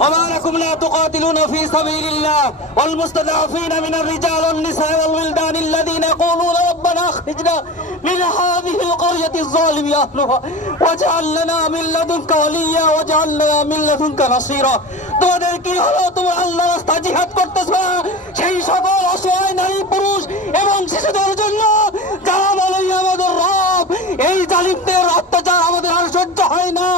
وما لكم لا تقاتلون في سبيل الله والمستضعفين من الرجال والنساء والولدان الذين يقولون ربنا اخرجنا من هذه القرية الظالم أهلها واجعل لنا من لدنك وليا واجعل لنا من لدنك نصيرا। তোমাদের কি হলো? তোমরা আল্লাহর রাস্তায় জিহাদ করতেছো, সেই সকল অসহায় নারী পুরুষ এবং শিশুদের জন্য যারা বলে আমাদের রব, এই জালিমদের অত্যাচার আমাদের আর সহ্য হয় না,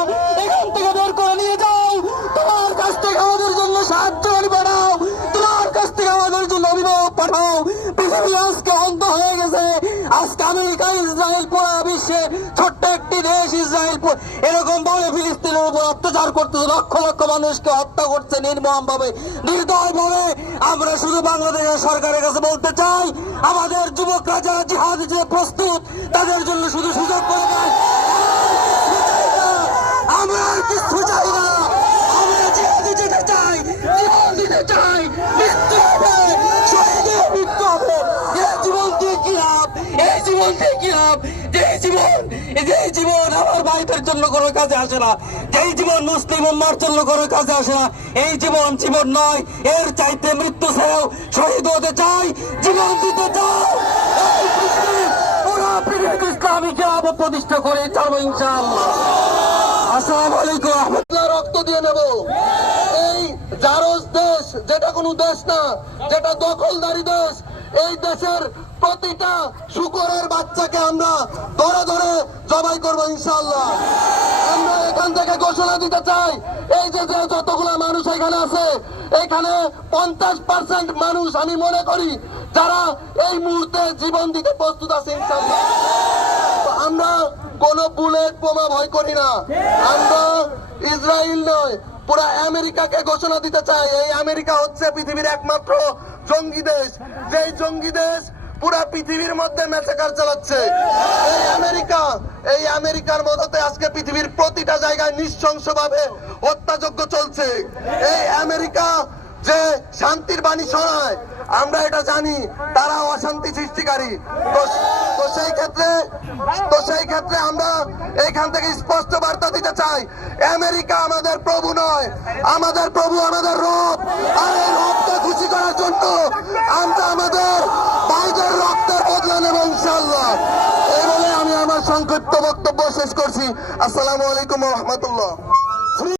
এখান থেকে বের করে নিয়ে যাও। তোমার কাছ থেকে আমাদের জন্য সাহায্য পাঠাও, তোমার কাছ থেকে আমাদের জন্য অভিভাবক পাঠাও। পৃথিবী আজকে অন্ধ হয়ে গেছে। আজকে আমেরিকা, ইসরায়েল, পুরো বিশ্বে ছোট্ট একটি দেশ ইসরায়েল এরকম ভাবে ফিলিস্তিনের উপর অত্যাচার করতেছে, লক্ষ লক্ষ মানুষকে হত্যা করছে নির্মম ভাবে, নির্দয় ভাবে। আমরা শুধু বাংলাদেশের সরকারের কাছে বলতে চাই, আমাদের যুবকরা যারা জিহাদ যে প্রস্তুত, তাদের জন্য শুধু সুযোগ করে দেয়। আমরা আর কিছু চাই না, আমরা জিহাদে যেতে চাই, জীবন দিতে চাই, মৃত্যু হবে, শহীদের মৃত্যু হবে। এই জীবন দিয়ে কি লাভ? এই জীবন দিয়ে কি লাভ? যেই জীবন আমার ভাইদের জন্য কোনো কাজে আসে না, যেই জীবন মুসলিম উম্মার জন্য কোনো কাজে আসে না, এই জীবন জীবন নয়। এর চাইতে মৃত্যু ছেড়েও শহীদ হতে চাই, জীবন দিতে চাই। ইসলামী খেলাফত প্রতিষ্ঠা করে যাবো ইনশাআল্লাহ। আসসালামু আলাইকুম রহমতুল্লাহ। রক্ত দিয়ে নেব এই জারজ দেশ, যেটা কোনো দেশ না, যেটা দখলদারি দেশ, এই দেশের প্রতিটা শুকরের বাচ্চাকে আমরা ধরে ধরে জবাই করবো ইনশাআল্লাহ। আমরা এখান থেকে ঘোষণা দিতে চাই, এই যে যতগুলো মানুষ এখানে আছে, এখানে 50% মানুষ আমি মনে করি যারা এই মুহূর্তে জীবন দিতে প্রস্তুত আছে ইনশাআল্লাহ। আমরা কোন বুলেট বোমা ভয় করি না। আমরা ইসরায়েল নয়, পুরা আমেরিকাকে ঘোষণা দিতে চাই, এই আমেরিকা হচ্ছে পৃথিবীর একমাত্র জঙ্গি দেশ, যেই জঙ্গি দেশ পুরা পৃথিবীর মধ্যে ম্যাসাকার চালাচ্ছে। এই আমেরিকার মদতে আজকে পৃথিবীর প্রতিটা জায়গায় নৃশংসভাবে হত্যাযজ্ঞ চলছে। এই আমেরিকা যে শান্তির বাণী শোনায়, আমরা এটা জানি, তারা অশান্তি সৃষ্টিকারী। তো সেই ক্ষেত্রে আমরা এইখান থেকে স্পষ্ট বার্তা দিতে চাই, আমেরিকা আমাদের প্রভু নয়, আমাদের প্রভু আমাদের রব। আর এই রবকে খুশি করার জন্য আমরা আমাদের ভাইদের রক্তের বদলা নেব ইনশাআল্লাহ। এই বলে আমি আমার সংক্ষিপ্ত বক্তব্য শেষ করছি। আসসালামু আলাইকুম ওয়া রাহমাতুল্লাহ।